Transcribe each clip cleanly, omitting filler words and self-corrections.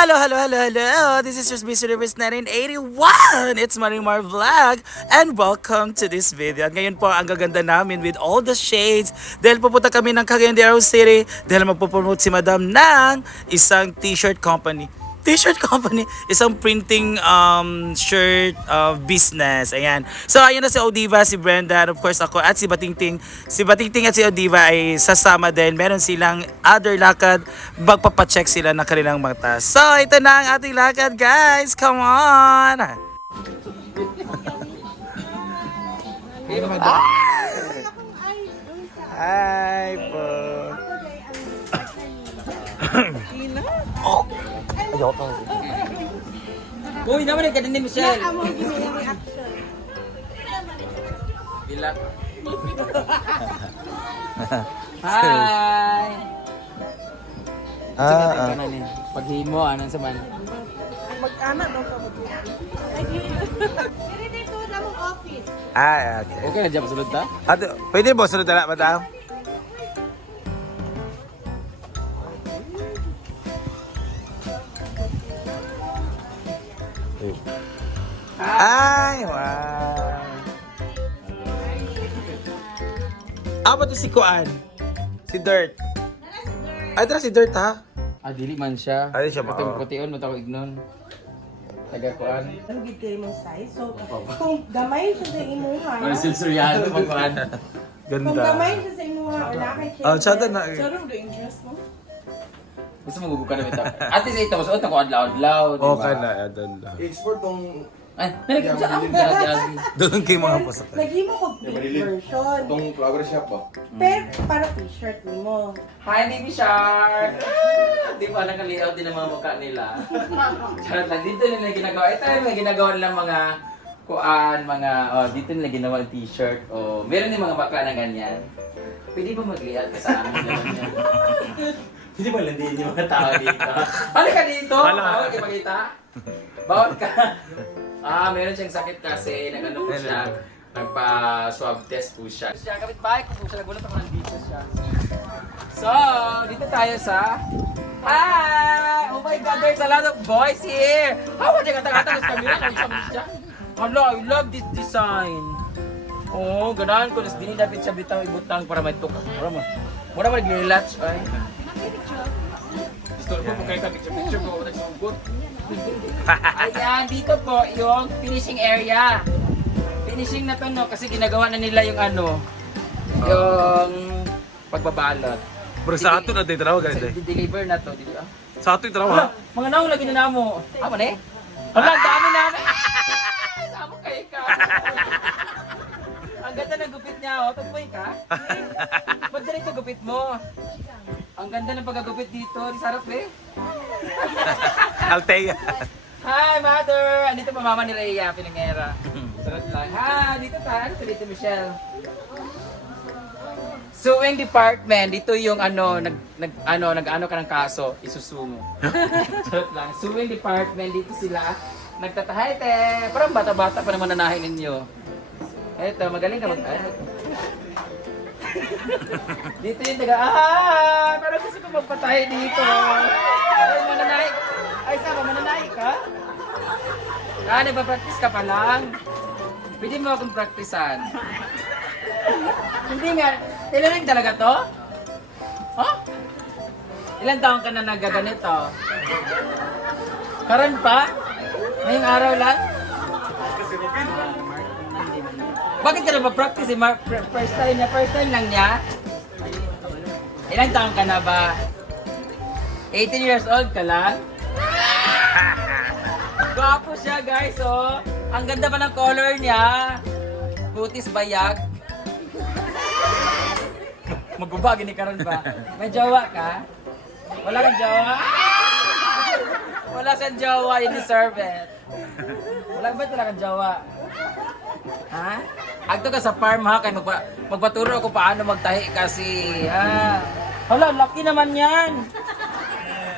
Hello, hello, hello, hello. This is just Miss Universe 1981. It's Marimar Vlog and welcome to this video. At ngayon po, ang gaganda namin with all the shades dahil pupunta kami ng Cagayan de Oro City dahil magpo-promote si Madam ng isang t-shirt company. T-shirt company, isang printing shirt business. Ayan. So, ayun na si Odiva, si Brenda, and of course ako at si Batingting. Si Batingting at si Odiva ay sasama din. Meron silang other lakad. Magpapacheck sila ng kanilang mata. So, ito na ang ating lakad, guys. Come on! Hi po. Uy, naman yung kanina Michelle. Bilak. Hi! Paghimo, anong saman? Mag-ana daw ka mag Dili dito na mong office. Okay. Okay na dyan, pasulod ta? Pwede mo, sunod na, Madam? Ay, wow. Ba to si Kuan? Si Dirt. Ay, tara si Dirt, ha? Ah, dili man siya. Ay, siya ba? Ito, pution, matawag ignon. Taga-kuan. Lugid kayo mong size. So, kung gamay siya sa imuha, Ano silsuryado pag kuan? kung Ganda. gamay siya sa imuha, wala kay siya. Oh, tsada na. Sarong the interest mo? Gusto mo gugukan na ito. At least ito, masuot ako adlaw-adlaw. Okay na, adal lang. I-export tong Ay, nalagyan sa ako. Gagi-agi. Doon kayo mga po sa tayo. Naghimo ko big version. tong flower shop ba? Pero para t-shirt mo. Hi, Baby Shark! Di ba nakaliaw din ang mga mukha nila? Charot lang, dito nila ginagawa. Ito yung ginagawa nila mga kuan, mga, dito nila ginawa ang t-shirt. Meron din mga bakla na ganyan. Pwede ba mag-layout ka sa amin naman yan? Pwede ba landiin yung mga tao dito? Halika dito! Bawal kayo makita? Bawal ka! Meron siyang sakit kasi, nag-ano po siya. Nagpa-swab test po siya. Kapit bahay ko po siya, nagulat ako nandito siya. So, dito tayo sa... Hi! Oh my God, there's a lot of boys here! How are you kata-kata sa camera? Hello, I love this design. Oh, ganahan ko. Tapos dinidapit siya bitang ibutang para may tukak. Mura mo nag-relax, ay. Gusto ko po kayo ka-picture ko. Nagsugot. Ayan, dito po yung finishing area. Finishing na to, no? Kasi ginagawa na nila yung ano, yung pagbabalot. Bro, sa ato na tayo tarawa ganito eh. Deliver na to, di ba? Sa ato yung tarawa. Mga naong lagi na namo. Ano eh? Wala, dami namin. Samo kayo ka. Ang ganda ng gupit niya, oh. Tagpoy ka. Ba't ganito gupit mo? Ang ganda ng pagkagupit dito. Di sarap eh. Altea. Hi, mother! Andito pa mama ni Rhea, Pinangera. Sarap lang. Ha, dito tayo. Ano dito, Michelle? Suing department, dito yung nag-ano ka ng kaso, isusumo. Sarap lang. Suing department, dito sila. Nagtatahay, te. Parang bata-bata pa naman nanahin ninyo. Eto, magaling ka mag... Dito yung taga... Parang gusto ko magpatay dito. Ay, mananahi. Ay, saka, mananahi ka? Nagpa-practice ka pa lang. Pwede mo akong practicean. Hindi nga. Kailan talaga to? Huh? Ilan taon ka na nagaganito? Karan pa? Ngayong araw lang? Bakit ka na ba-practice? First time lang niya? Ilang taon ka na ba? 18 years old ka lang? Gwapo siya, guys, oh. Ang ganda pa ng color niya. Butis bayag. Magbabagi ni Karon ba? May jowa ka? Wala kang jowa? Wala kang jowa, you deserve it. Wala kang jowa? Ha? Agto ka sa farm ha, kaya magpaturo ako paano magtahi kasi hala, laki naman yan.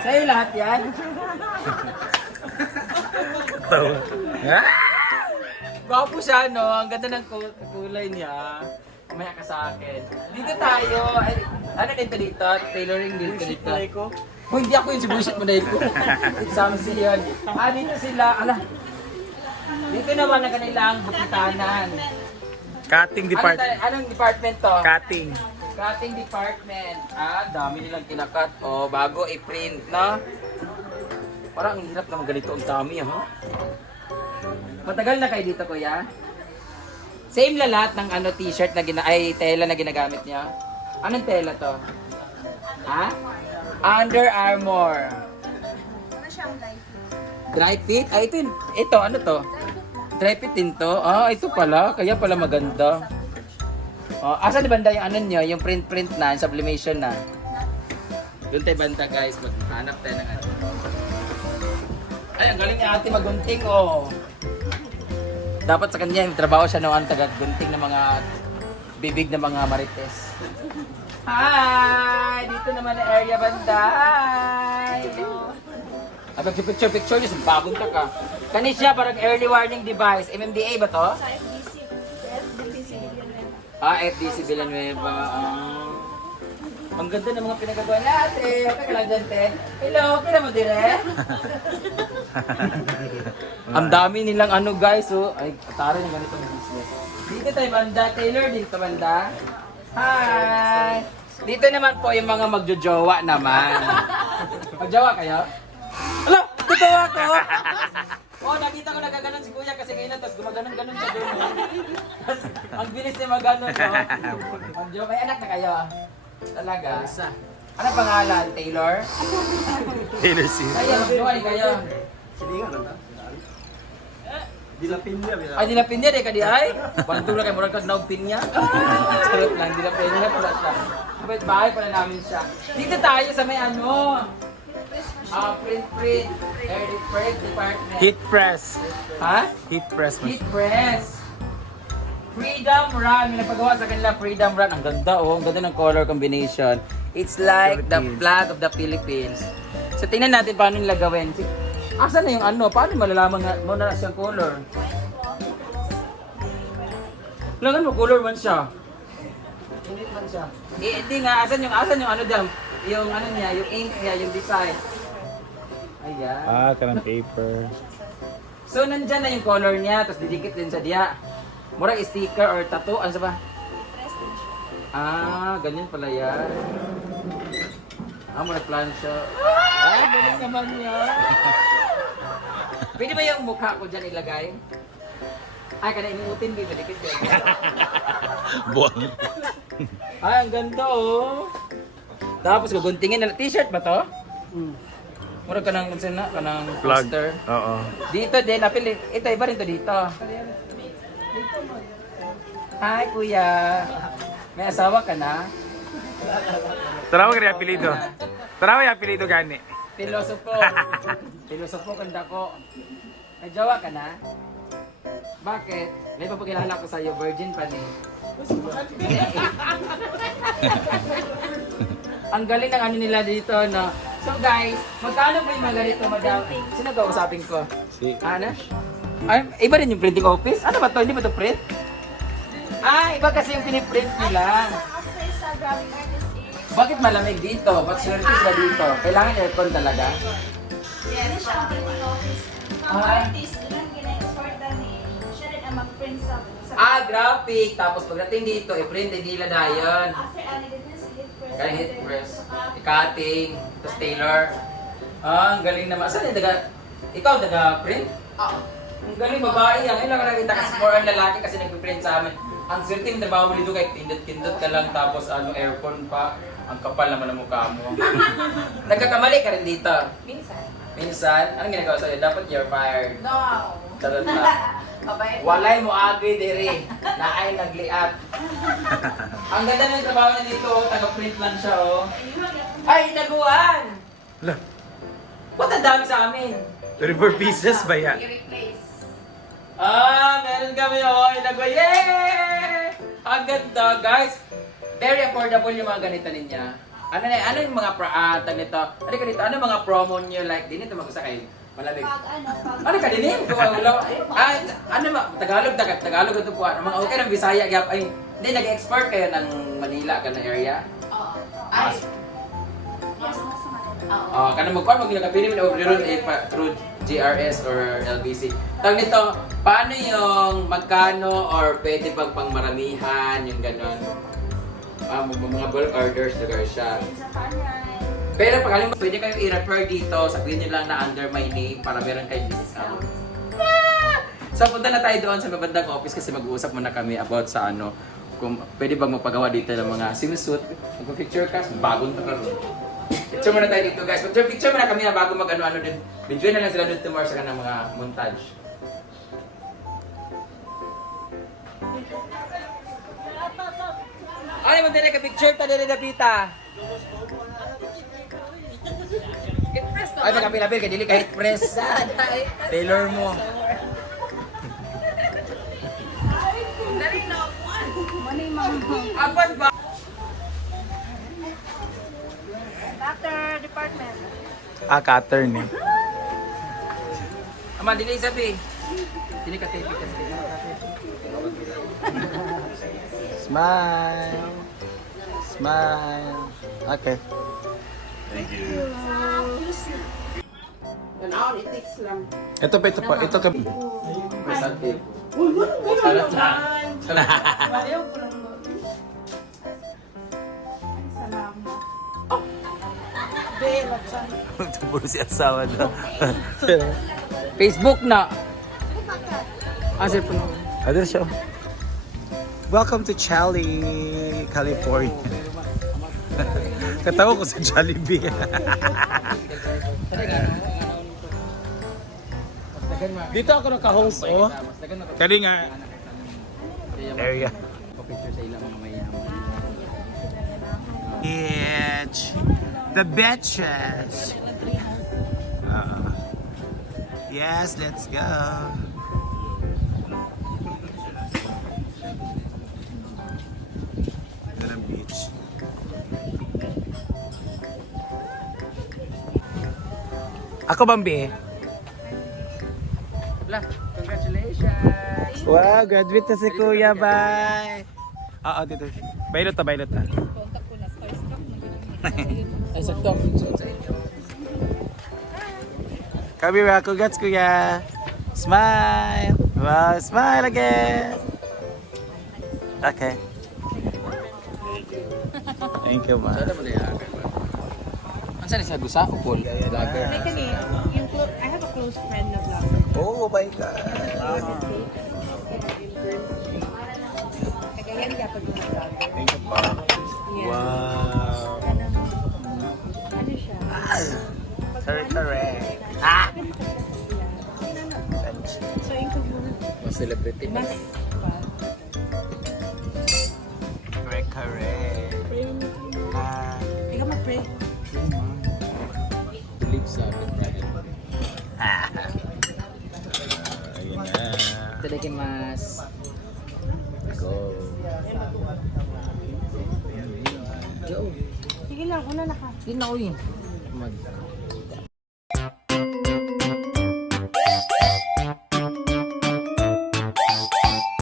Sa'yo lahat yan. Gwapo siya, no? Ang ganda ng kulay niya. Kumaya ka sa akin. Dito tayo. Ay, ano dito dito? Tailoring dito dito. Kung hindi ako yung sibusit mo dahil ko. Examsi yun. Dito sila. Dito naman ang kanilang bukitanan. Cutting department. Anong department to? Cutting. Cutting department. Dami nilang kinakat. Bago i-print, no? Parang ang hirap naman ganito ang dami, ha? Matagal na kayo dito, kuya? Same la lahat ng t-shirt na tela na ginagamit niya. Anong tela to? Ha? Under Armour. Ano siyang life? Dry fit? Ito, ano to? Dry fit din to? Ito pala. Kaya pala maganda. Asa di banda yung niya? Yung print na, yung sublimation na. Doon tayo banda guys. Maghanap tayo ng ano. Ay, ang galing ni ate magunting, Dapat sa kanya, yung trabaho siya noon, taga-gunting ng mga bibig ng mga marites. Hi! Dito naman ang area banda. Hi! Picture niyo, sampabong ka. Kani siya, parang early warning device. MMDA ba to? Sa FDC. FDC. FDC Villanueva. Ang ganda ng mga pinagagawa natin. Okay ka lang dyan, Ten. Hello, kaya mo dire? Ang dami nilang guys. Ay, tara yung ganitong business. Dito tayo banda. Taylor, dito banda. Hi! Dito naman po yung mga magjojowa naman. Magjowa kayo? Ala! Totoo ako! Nakita ko nagaganon si kuya kasi ngayon tapos gumaganon-ganon siya doon. Ang bilis niya maganon, Magjowa. May anak na kayo? Talaga? Isa. Ano pangalan? Taylor? Taylor Swift. Ay, magjowa ni kayo. Dilapin niya, di ay? Bantu lang kayo, murag kag naog pinya. Sarap lang, dilapin niya pala siya. Kapit bahay pala namin siya. Dito tayo sa may print. Air print department. Heat press. Ha? Heat press. Heat press. Freedom Run. May nagpagawa sa kanila Freedom Run. Ang ganda, Ang ganda ng color combination. It's like the flag of the Philippines. So, tingnan natin paano nila gawin. Asan na yung Paano malalaman mo na siyang color? Kailangan mo color man siya. Hindi man siya. Hindi nga. Asan yung dyan? Yung niya, yung ink niya, yung design. Ayan. Kanang paper. So, nandyan na yung color niya. Tapos didikit din sa diya. Murang sticker or tattoo. Ano ba? Ganyan pala yan. Murang plancha. Galing naman yan. Pwede ba yung mukha ko dyan ilagay? Kana inuutin, bibidikit yan. Buwang. Ang ganda, Tapos guguntingin na. T-shirt ba to? Murang kanang Plug. poster. Oo. Dito din, napili. Ito, iba rin to dito. Hi, kuya. May asawa ka na? Tarawa ka apelido. Tarawa yung apelido gani. Filosofo. Filosofo kanda ko. May jowa ka na? Bakit? May papakilala ko sa'yo, virgin pa ni. Ang galing ng nila dito, no? So guys, magkano ba yung mga ganito, madam? Sino kausapin ko? Si Ano? Iba rin yung printing office? Ano ba to? Hindi ba to print? Iba kasi yung piniprint nila. After sa graphic artist is... Bakit malamig dito? Ba't swerte sila dito? Kailangan aircon talaga? Yes, siya ang printing office. Ang artist, doon gina-export ni siya rin ang mag-print sa... Graphic. Tapos pagdating dito, i-print din nila na yun. After did na si hit press. Kaya hit press, cutting, tapos tailor. Ang galing naman. Saan yung ikaw daga-print? Oo. Ang galing, babae yan. Ngayon lang ka nakita kasi more ang lalaki kasi nagpiprint sa amin. Ang swerte yung trabaho mo dito kay pindot-pindot ka lang tapos aircon pa. Ang kapal naman ang mukha mo. Nagkakamali ka rin dito. Minsan. Minsan, anong ginagawa sa'yo? Dapat you're fired. No. Charot na. Mabait. Walay mo agi diri na ay nagliat. Ang ganda ng trabaho niya dito, taga-print lang siya Ay, naguan! Lah, Ba't ang dami sa amin? 34 pieces ba yan? I-replace. Meron kami inaguan. Yay! Ang ganda, guys. Very affordable yung mga ganito niya. Ano yung mga tag nito? Ano ka dito? Ano yung mga promo niyo like din ito mag-usa kayo? Malamig. Ano ka din eh? Tagalog ito po. Mga okay ng Bisaya gap ay hindi nag-export kayo ng Manila ka na area. Oo. Ay. Yes, nasa Manila. Kanang magkuhan magpili man og ron through GRS or LBC. Tawag nito, paano yung magkano or pwede bang pangmaramihan yung ganon? Mga bulk orders lugar siya. Sa Funride. Pero pag alam mo, pwede kayong i-refer dito, sabihin nyo lang na under my name para meron kayong discount. So punta na tayo doon sa mabandang office kasi mag-uusap muna kami about sa ano, kung pwede bang magpagawa dito ng mga swimsuit. Magpa-picture ka, bagong takaroon. Picture muna tayo dito guys. Picture muna kami na bago mag-ano-ano din. Video na lang sila doon tomorrow sa kanang mga montage. Ay, magdala ka picture ta dere dapita. Ay, magkapilapil kay dili kahit press. Tailor mo. Money mom. Apas ba? Doctor department. Cutter ni. Ama, dili sabi. Dili ka tape kasi. Smile. Smile. Okay. Ito pa. Ito ka. Masal tape. Salat lang. Puro si asawa na. Facebook na. Asir po na. Ano siya? Welcome to Chali, California. Katawa ko sa Jollibee. Dito ako naka-host, oh. Kali nga. Area. Picture sa ilang mga mayaman. Bitch. The bitches. Yes, let's go. Ito beach. Ako Bambi. Blah, congratulations. Wow, graduate na si Kuya. Bye. Oo, dito. Bailot ta. Ay, sakto. Sa inyo. Kamera, congrats Kuya. Smile. Wow, smile again. Okay. Thank you, ma. Sada mo na yan. Ang saan sa gusa? Upol. Vlogger. Actually, I have a close friend na vlogger. Oh my God. Kagayan dapat yung vlogger. Thank you, pa. Yeah. Wow. Ano siya? Correct. Ah! So, yung kagura, Mas celebrity mas pa. Correct. Ah. ikaw mag-pray. Believe sa akin, Brian. Ayun na. Talagang mas... Go. Go. Sige lang, una na ka. Hindi na ko yun. Mag...